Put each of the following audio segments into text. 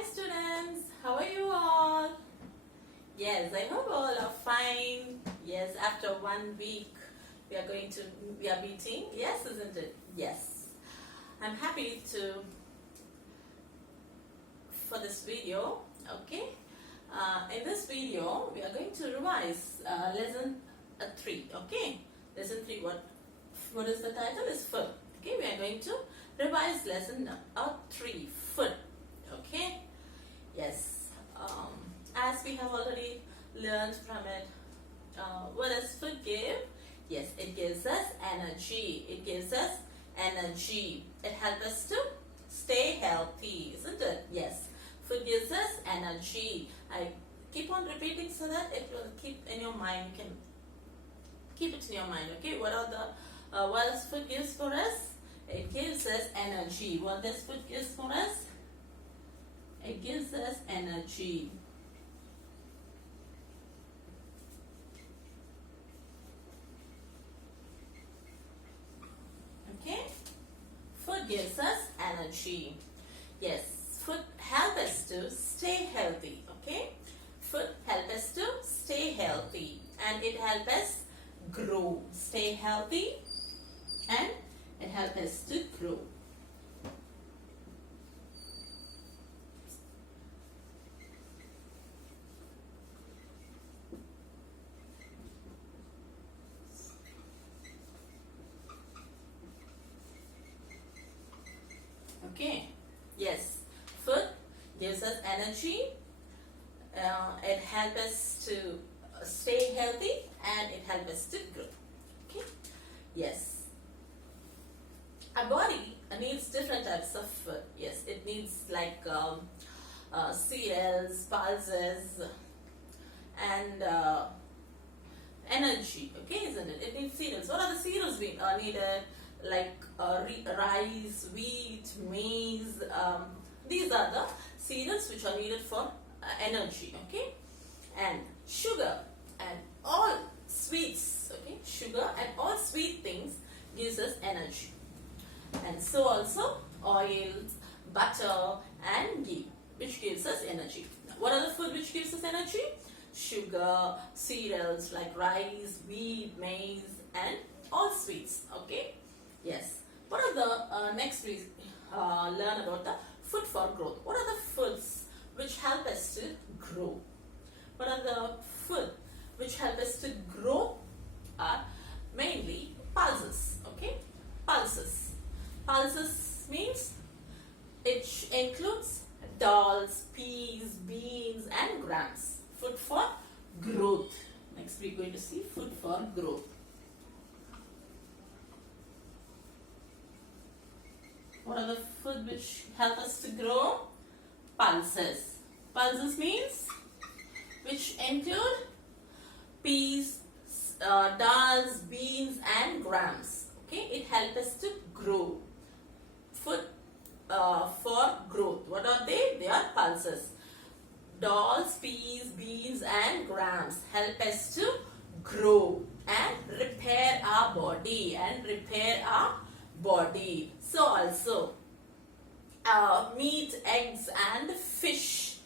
Hi students, how are you all? Yes, I hope all are fine. Yes, after 1 week we are meeting. Yes, isn't it? Yes. I'm happy for this video. Okay. In this video we are going to revise lesson 3. Okay. Lesson 3. What is the title? Is food. Okay. We are going to revise lesson 3. Food. Okay. Yes. As we have already learned from it, what does food give? Yes, it gives us energy. It gives us energy. It helps us to stay healthy, isn't it? Yes. Food gives us energy. I keep on repeating so that it will keep in your mind. You can keep it in your mind. Okay. What does food gives for us? It gives us energy. What does food gives for us? It gives us energy. Okay? Food gives us energy. Yes, food helps us to stay healthy. Okay? Food helps us to stay healthy and it helps us grow. Stay healthy and it helps us to grow. Okay, yes, food gives us energy, it helps us to stay healthy and it helps us to grow. Okay, yes, our body needs different types of food. Yes, it needs like cereals, pulses and energy. Okay, isn't it? It needs cereals. What are the cereals we needed? Like rice, wheat, maize. These are the cereals which are needed for energy. Okay, and sugar and all sweets. Okay, sugar and all sweet things gives us energy, and so also oils, butter, and ghee, which gives us energy. Now, what are the food which gives us energy? Sugar, cereals like rice, wheat, maize, and all sweets. Okay. Yes. What are the next we learn about the food for growth? What are the foods which help us to grow? What are the food which help us to grow? Are mainly pulses. Okay, pulses. Pulses means it includes dals, peas, beans, and grams. Food for growth. Next we are going to see food for growth. What are the food which help us to grow? Pulses. Pulses means which include peas, dals, beans and grams. Okay, it helps us to grow. Food for growth. What are they? They are pulses. Dals, peas, beans and grams help us to grow and repair our body So also meat, eggs and fish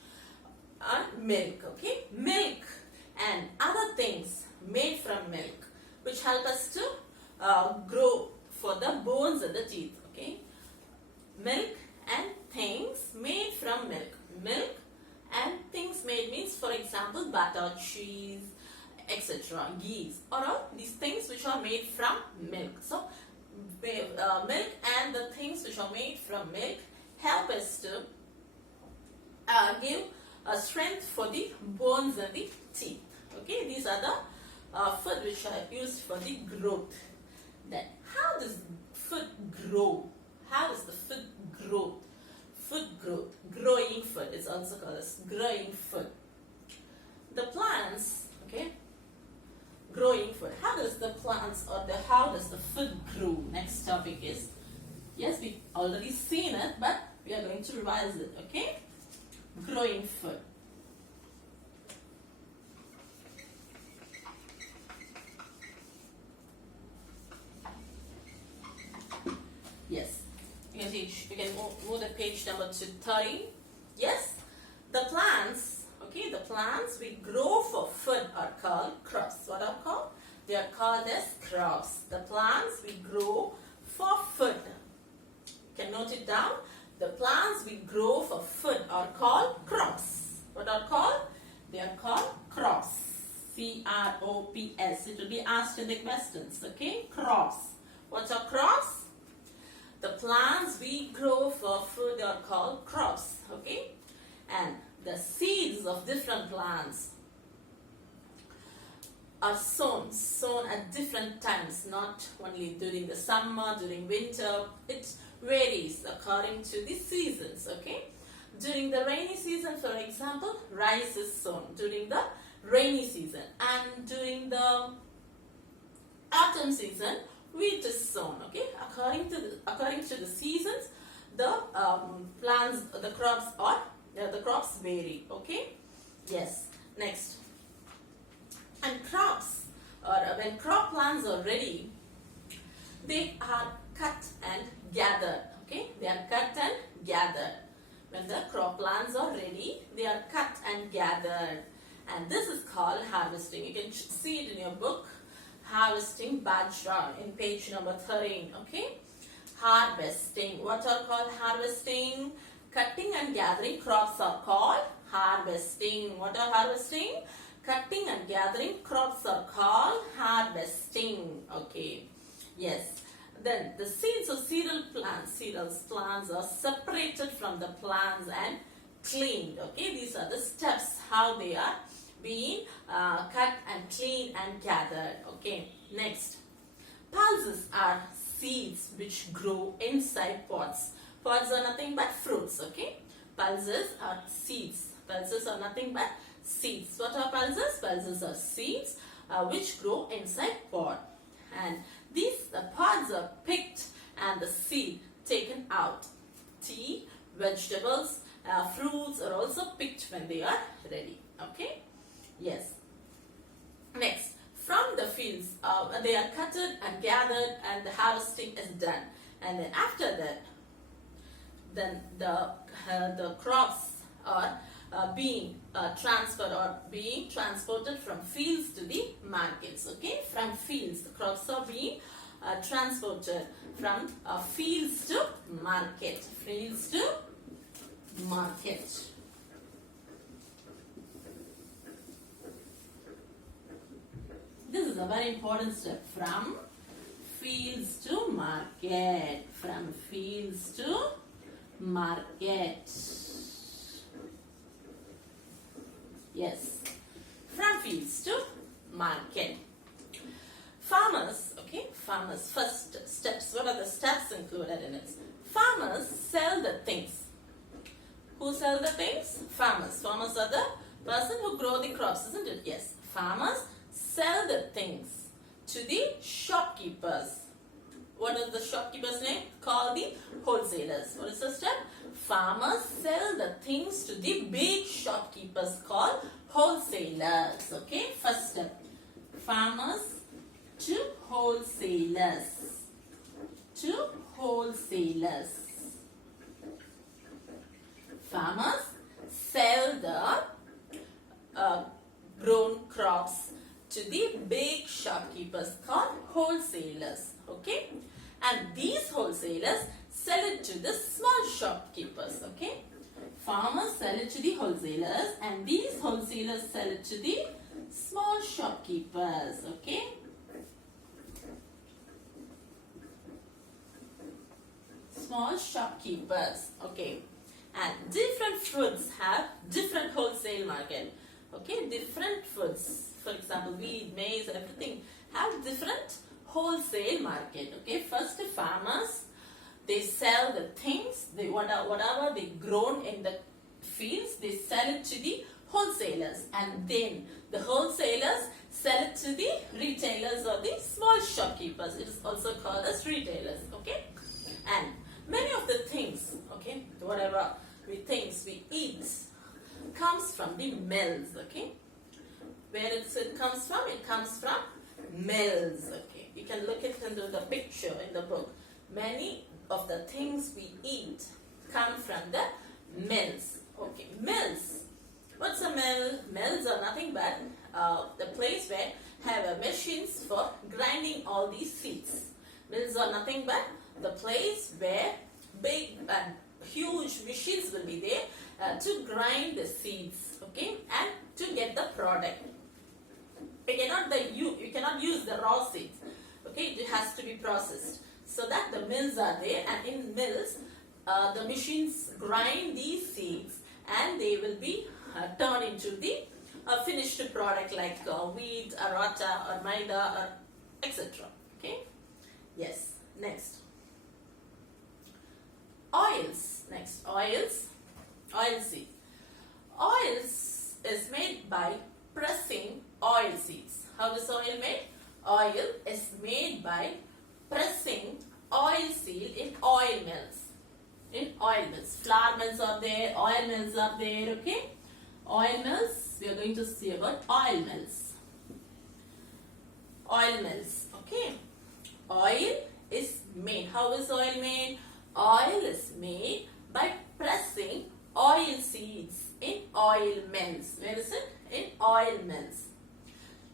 and milk. Okay, milk and other things made from milk which help us to grow for the bones and the teeth. Okay, milk and things made from milk. Milk and things made means, for example, butter, cheese, etc. Ghee, or all these things which are made from milk. So milk and the things which are made from milk help us to give a strength for the bones and the teeth. Okay, these are the food which are used for the growth. Then, how does food grow? How does the food grow? Food growth, growing food is also called as growing food. The plants, okay, growing food. How does the plants or how does the food grow? Next topic is, yes, we already seen it, but we are going to revise it. Okay, growing food. Yes, you can move the page number to 30. Yes, The plants, okay, the plants we grow for food are called crops. What are called? They are called as crops. The plants we grow for food. You can note it down. The plants we grow for food are called crops. What are called? They are called crops. C-R-O-P-S. It will be asked in the questions. Okay? Crops. What are crops? The plants we grow for food are called crops. Okay? And the seeds of different plants are sown at different times, not only during the summer, during winter. It varies according to the seasons. Okay? During the rainy season, for example, rice is sown during the rainy season, and during the autumn season, wheat is sown. Okay, according to the seasons, the plants, the crops vary. Okay, yes. Next, and crops, or when crop plants are ready, they are cut and gathered. Okay, they are cut and gathered. When the crop plants are ready, they are cut and gathered, and this is called harvesting. You can see it in your book, Harvesting Bajra, in page number 13. Okay, harvesting. What are called harvesting? Cutting and gathering crops are called harvesting. What are harvesting? Cutting and gathering crops are called harvesting. Okay, yes. Then the seeds of cereals plants are separated from the plants and cleaned. Okay, these are the steps how they are being cut and cleaned and gathered. Okay, next, pulses are seeds which grow inside pods. Pods are nothing but fruits. Okay, pulses are seeds. Pulses are nothing but seeds. What are pulses? Pulses are seeds which grow inside pod, and the pods are picked and the seed taken out. Tea, vegetables, fruits are also picked when they are ready. Okay, yes. Next, from the fields, they are cutted and gathered, and the harvesting is done. And then after that, then the crops are being transferred or being transported from fields to the markets. Okay, from fields, the crops are being transported from fields to market. Fields to market. This is a very important step. From fields to market. From fields to market. Yes, from fields to market. Farmers, okay, farmers, first steps. What are the steps included in it? Farmers sell the things. Who sell the things? Farmers. Farmers are the person who grow the crops, isn't it? Yes. Farmers sell the things to the shopkeepers. What is the shopkeeper's name? Called the wholesalers. What is the step? Farmers sell the things to the big shopkeepers called wholesalers. Okay, first step. Farmers to wholesalers. To wholesalers. Farmers sell the grown crops to the big shopkeepers called wholesalers. Okay, and these wholesalers sell it to the small shopkeepers. Okay, farmers sell it to the wholesalers, and these wholesalers sell it to the small shopkeepers. Okay, small shopkeepers. Okay, and different foods have different wholesale market. Okay, different foods, for example, wheat, maize, everything have different wholesale market. Okay, first the farmers, they sell the things, whatever they grown in the fields, they sell it to the wholesalers, and then the wholesalers sell it to the retailers or the small shopkeepers. It is also called as retailers. Okay, and many of the things, okay, whatever things we eat comes from the mills. Okay, where it comes from? It comes from mills. Okay, you can look it into the picture in the book. Many of the things we eat come from the mills. Okay, mills mills are nothing but the place where have machines for grinding all these seeds. Mills are nothing but the place where big and huge machines will be there to grind the seeds, okay, and to get the product. You cannot use the raw seeds, okay, it has to be processed. So that the mills are there, and in mills the machines grind these seeds and they will be turned into the finished product like wheat or atta or maida or etc. Okay. Yes. Next. Oils. Next. Oils. Oilseed. Oils is made by pressing oil seeds. How is oil made? Oil is made by pressing oil seed in oil mills. In oil mills. Flour mills are there, oil mills are there, okay? Oil mills, we are going to see about oil mills. Oil mills, okay? Oil is made. How is oil made? Oil is made by pressing oil seeds in oil mills. Where is it? In oil mills.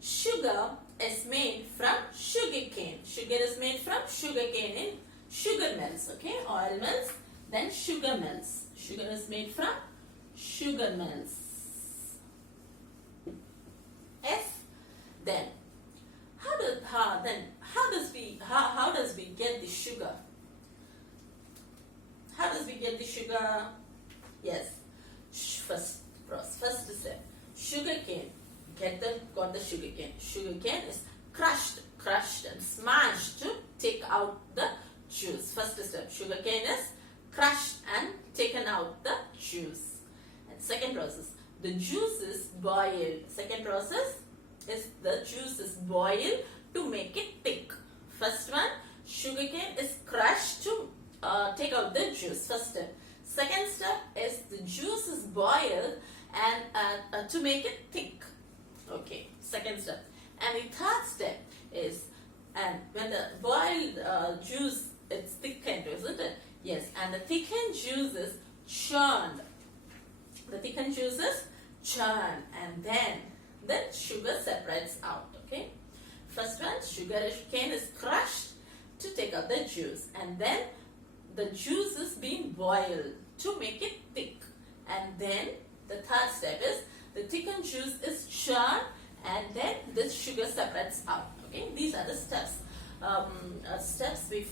Sugar is made from sugarcane. Sugar is made from sugarcane in sugar mills, okay? Oil mills. Then sugar mills. Sugar is made from sugar mills. Yes. Then how does we get the sugar? How does we get the sugar? Yes. First step. Sugarcane. Got the sugarcane. Sugarcane is crushed and smashed to take out the juice. First step. Sugarcane is crushed and taken out the juice. And second process, the juice is boiled. Second process is the juice is boiled to make it thick. First one, sugarcane is crushed to take out the juice. First step. Second step is the juice is boiled and to make it thick. Okay, second step. And the third step is, and when the boiled juice is thickened, isn't it? Yes, and the thickened juice is churned. The thickened juice is churned, and then the sugar separates out. Okay. First one, sugarcane is crushed to take out the juice, and then the juice is being boiled to make it thick. And then the third step is the thickened juice is churned, and then the sugar separates out. Okay. These are the steps. Steps we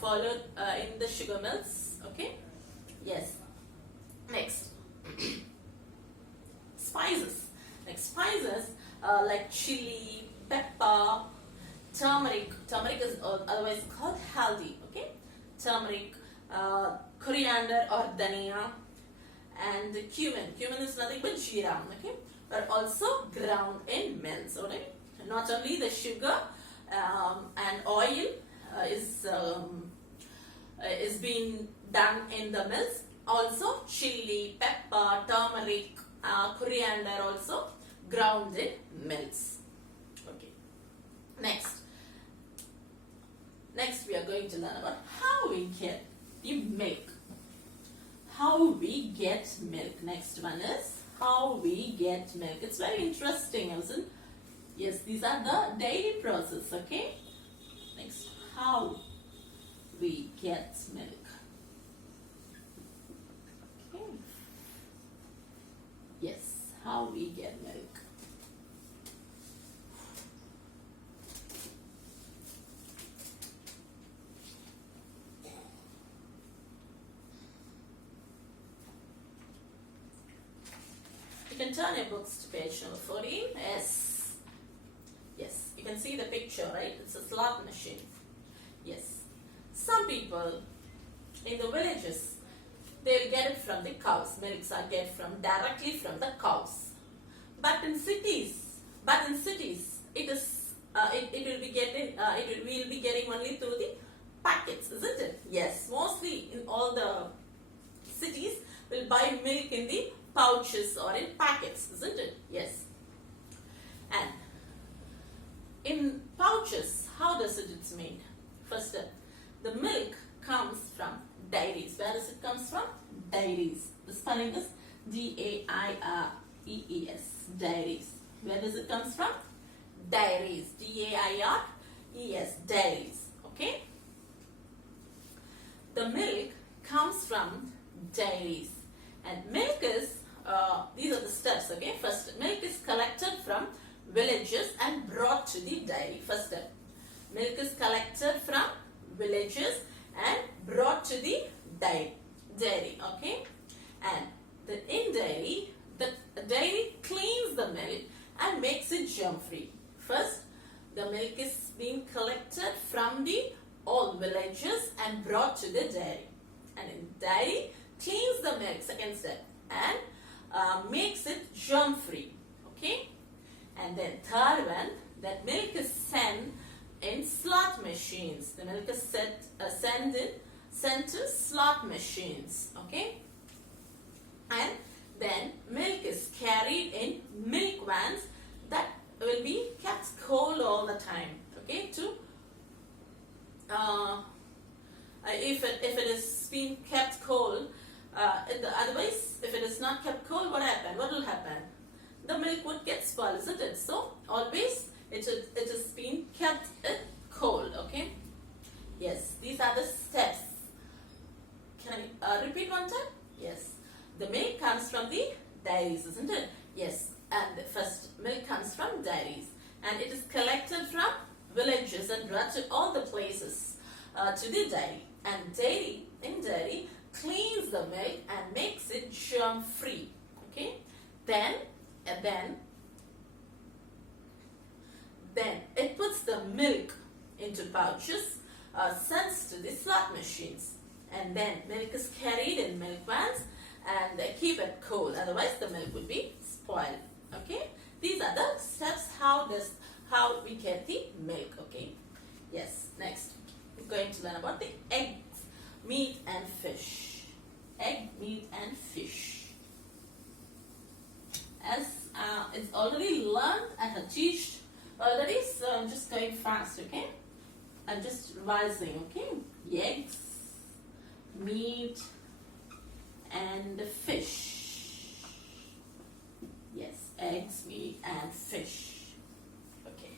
followed in the sugar mills. Okay. Yes. Next. Spices. Next, spices like chili, pepper, turmeric. Turmeric is otherwise called haldi. Okay. Turmeric, coriander or dhania, and cumin. Cumin is nothing but jeera. Okay. But also ground in mills. Alright. Not only the sugar and oil is being done in the mills. Also chili, pepper, turmeric, coriander also ground in mills. Okay. Next we are going to learn about how we get the milk. How we get milk. Next one is how we get milk. It's very interesting, isn't it? Yes, these are the daily process, okay? Next, how we get milk. Okay. Yes, how we get milk. You can turn your books to page number 14. Yes, you can see the picture, right? It's a slot machine. Yes. Some people in the villages, they'll get it from the cows. Milks are get from directly from the cows. But in cities, it will be getting only through the packets, isn't it? Yes. Mostly in all the cities, we'll buy milk in the pouches or in packets, isn't it? Yes. And in pouches, how does it's made? First, the milk comes from dairies. Where does it comes from? Dairies. The spelling is E-E-S, dairies. Where does it come from? Dairies, D-A-I-R-E-S, dairies, okay? The milk comes from dairies, and milk is, these are the steps, okay? First, milk is collected from villages and brought to the dairy. First step, milk is collected from villages and brought to the dairy, okay? And in dairy, the dairy cleans the milk and makes it germ-free. First, the milk is being collected from the all villages and brought to the dairy. And in dairy, cleans the milk, second step, and makes it germ-free, okay? And then third one, that milk is sent in slot machines. The milk is sent to slot machines, okay? And then milk is carried in milk vans that will be kept cold all the time, okay? To if it is being kept cold, otherwise if it is not kept cold, what will happen? The milk would get spoiled, isn't it? So always it is being kept cold, okay? Yes, these are the steps. Can I repeat one time? Yes, the milk comes from the dairies, isn't it? Yes, and the first milk comes from dairies, and it is collected from villages and brought to all the places to the dairy. And in dairy cleans the milk and makes it germ free, okay? Then it puts the milk into pouches, sends to the slot machines, and then milk is carried in milk vans and they keep it cold, otherwise the milk would be spoiled, okay? These are the steps how we get the milk, okay? Yes, next we're going to learn about the eggs, meat and fish. Egg, meat and fish. As it's already learned, I have taught already, so I'm just going fast, okay? I'm just revising, okay? Eggs, meat and fish. Yes, eggs, meat and fish. Okay.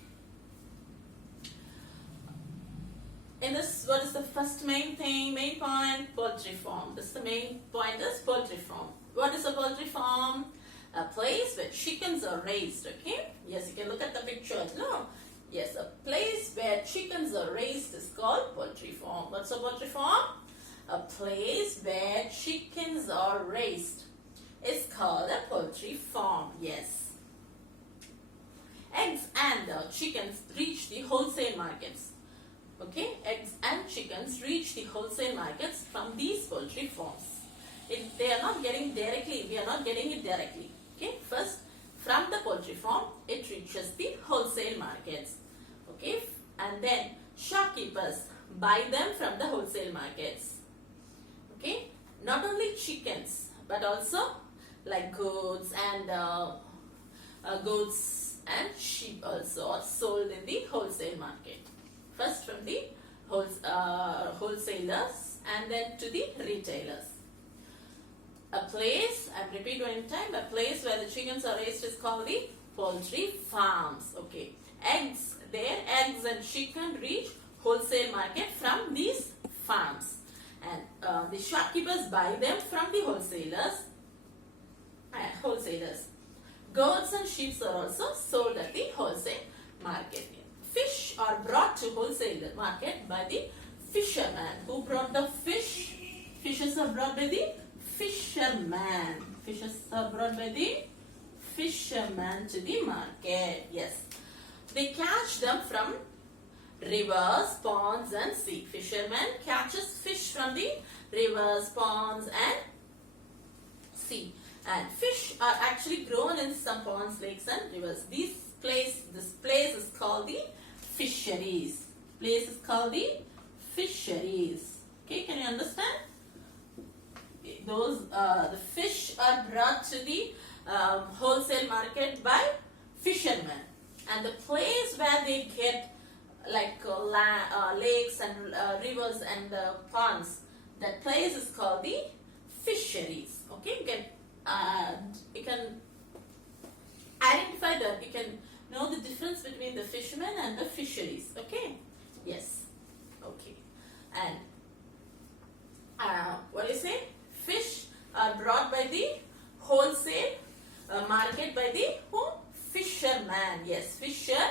In this, what is the first main point? Poultry farm. This is the main point is poultry farm. What is a poultry farm? A place where chickens are raised, okay? Yes, you can look at the picture. No. Yes, a place where chickens are raised is called poultry farm. What's a poultry farm? A place where chickens are raised is called a poultry farm. Yes. Eggs and chickens reach the wholesale markets. Okay, eggs and chickens reach the wholesale markets from these poultry farms. They are not getting directly, we are not getting it directly. Okay, first from the poultry farm, it reaches the wholesale markets. Okay, and then shopkeepers buy them from the wholesale markets. Okay, not only chickens but also like goats and sheep also are sold in the wholesale market. First from the wholesalers and then to the retailers. A place, I repeat one time, a place where the chickens are raised is called the poultry farms. Okay, eggs and chicken reach wholesale market from these farms, and the shopkeepers buy them from the wholesalers. Goats and sheep are also sold at the wholesale market. Fish are brought to wholesale market by the fisherman. Who brought the fish? Fishes are brought by the fisherman. Fishes are brought by the fisherman to the market. Yes. They catch them from rivers, ponds and sea. Fisherman catches fish from the rivers, ponds and sea. And fish are actually grown in some ponds, lakes and rivers. This place is called the fisheries. Place is called the fisheries. Okay, can you understand? The fish are brought to the wholesale market by fishermen, and the place where they get like lakes and rivers and ponds, that place is called the fisheries. Okay, you can together, you can know the difference between the fishermen and the fisheries. Okay? Yes. Okay. And what do you say? Fish are brought by the wholesale market by the who? Fisherman. Yes, fisherman.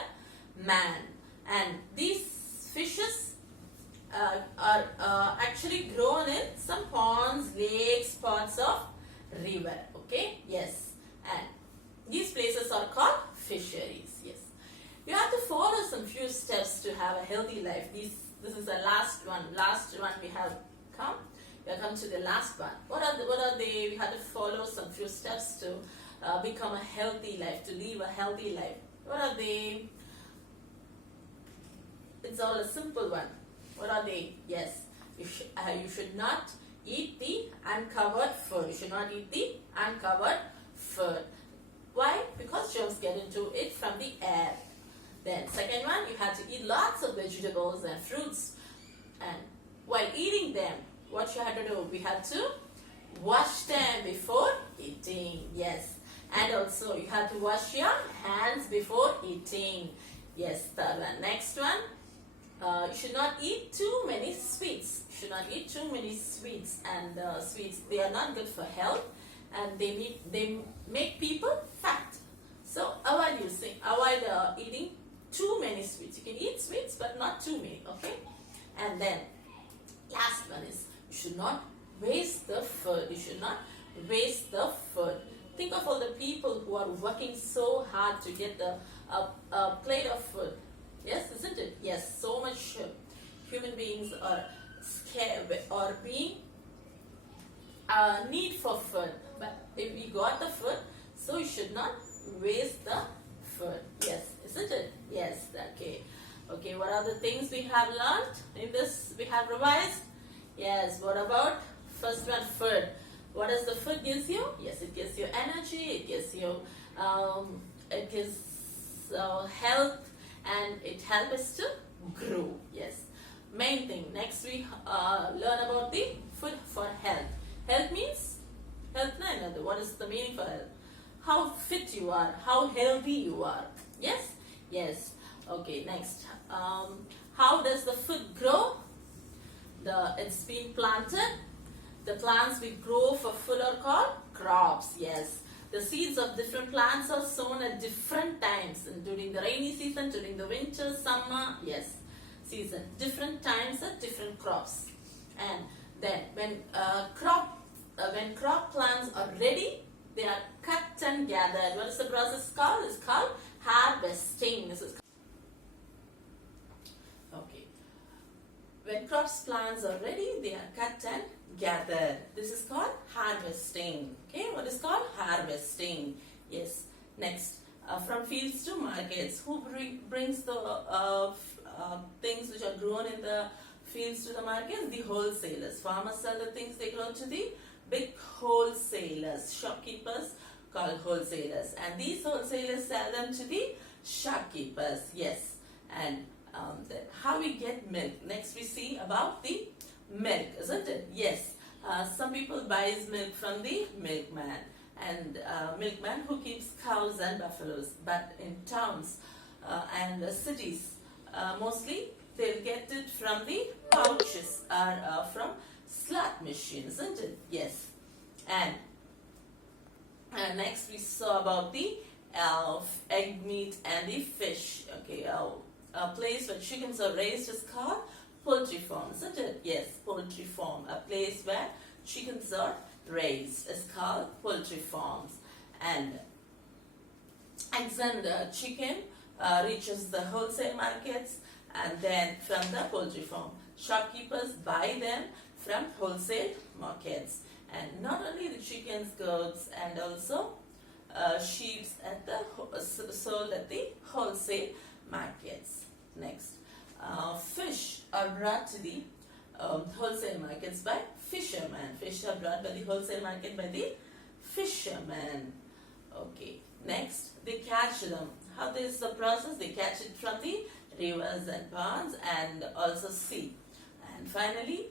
And these fishes are actually grown in some ponds, lakes, parts of river. Okay? Yes. And these places are called fisheries. Yes. You have to follow some few steps to have a healthy life. This is the last one. Last one we have come. We have come to the last one. What are they? We have to follow some few steps to become a healthy life, to live a healthy life. What are they? It's all a simple one. What are they? Yes, you should not eat the uncovered food. You should not eat the uncovered food. Why? Because germs get into it from the air. Then second one, you have to eat lots of vegetables and fruits. And while eating them, what you have to do? We have to wash them before eating. Yes. And also you have to wash your hands before eating. Yes, third one. Next one, you should not eat too many sweets. You should not eat too many sweets. And sweets, they are not good for health, and they make people fat. So avoid eating too many sweets. You can eat sweets, but not too many. Okay. And then last one is, you should not waste the food. You should not waste the food. Think of all the people who are working so hard to get a plate of food. Yes, isn't it? Yes, so much human beings are scared or being need for food. But if we got the food, so you should not waste the food. Yes, isn't it? Yes, okay. Okay, what are the things we have learned in this? We have revised. Yes, what about first one, food? What does the food gives you? Yes, it gives you energy, it gives you health, and it helps us to grow. Yes, main thing. Next we learn about the food for health. Health means health. No, what is the meaning for health? How fit you are, how healthy you are. Yes, yes. Okay, next. How does the food grow? It's been planted. The plants we grow for food are called crops. Yes. The seeds of different plants are sown at different times, during the rainy season, during the winter, summer. Yes, season. Different times are different crops. And then when crop plants are ready, they are cut and gathered. What is the process called? It's called harvesting. This is okay. When crops plants are ready, they are cut and gathered. This is called harvesting. Okay, what is called harvesting? Yes. Next, from fields to markets. Who brings the things which are grown in the fields to the markets? The wholesalers. Farmers sell the things they grow to the big wholesalers, shopkeepers called wholesalers, and these wholesalers sell them to the shopkeepers. Yes. And how we get milk. Next we see about the milk, isn't it? Yes. Some people buys milk from the milkman, and milkman who keeps cows and buffaloes. But in towns and cities, mostly they'll get it from the pouches or from slot machines, isn't it? Yes. And next we saw about the egg, meat, and the fish. Okay, a place where chickens are raised is called poultry farm, isn't it? Yes, poultry farm. A place where chickens are raised is called poultry farms. And eggs and chicken reaches the wholesale markets, and then from the poultry farm, shopkeepers buy them from wholesale markets. And not only the chickens, goats, and also sheep sold at the wholesale markets. Next, fish are brought to the wholesale markets by fishermen. Fish are brought by the wholesale market by the fishermen. Okay. Next, they catch them. How is the process? They catch it from the rivers and ponds and also sea. And finally,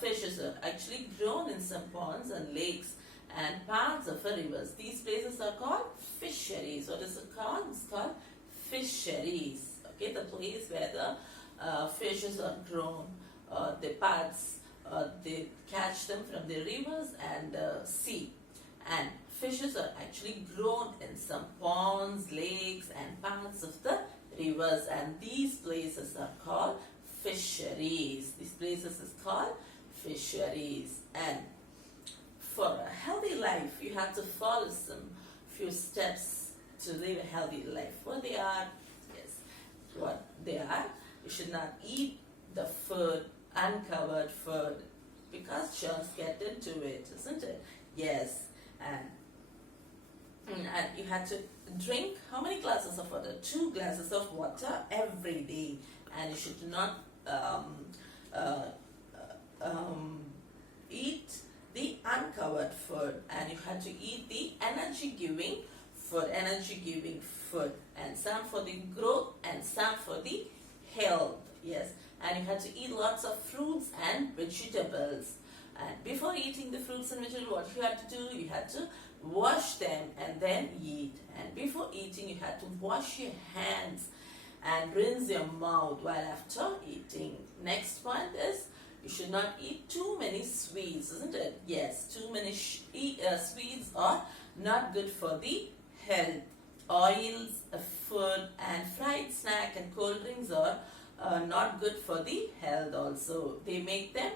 fish is actually grown in some ponds and lakes and parts of rivers. These places are called fisheries. What is it called? It's called fisheries. Okay, the place where the fishes are grown, the parts, they catch them from the rivers and sea. And fishes are actually grown in some ponds, lakes and parts of the rivers, and these places are called fisheries. These places is called fisheries. And for a healthy life, you have to follow some few steps to live a healthy life. What they are? Yes, what they are? You should not eat the food, uncovered food, because germs get into it, isn't it? Yes, and you have to drink how many glasses of water? 2 glasses of water every day, and you should not eat the uncovered food, and you have to eat the energy giving food, and some for the growth and some for the health. Yes, and you have to eat lots of fruits and vegetables. And before eating the fruits and vegetables, what you have to do? You have to wash them and then eat. And before eating, you have to wash your hands and rinse your mouth while after eating. Next point is you should not eat too many sweets, isn't it? Yes, too many sweets are not good for the health. Oils, food and fried snack and cold drinks are not good for the health also. They make them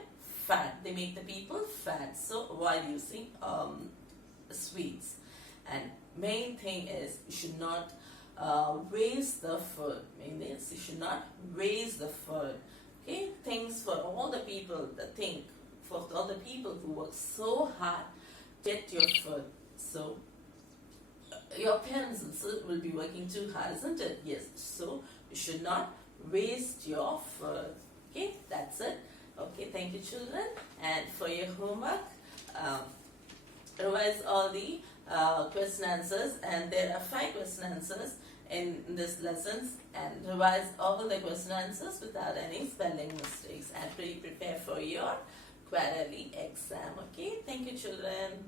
fat. They make the people fat. So avoid using sweets. And main thing is you should not waste the food. Main is you should not waste the food. Okay, things for all the people that think, for all the people who work so hard, get your food. So your parents also will be working too hard, isn't it? Yes. So you should not waste your food. Okay, that's it. Okay, thank you, children. And for your homework, revise all the question answers, and there are 5 question answers in this lessons, and revise all the question answers without any spelling mistakes, and prepare for your quarterly exam. Okay, thank you, children.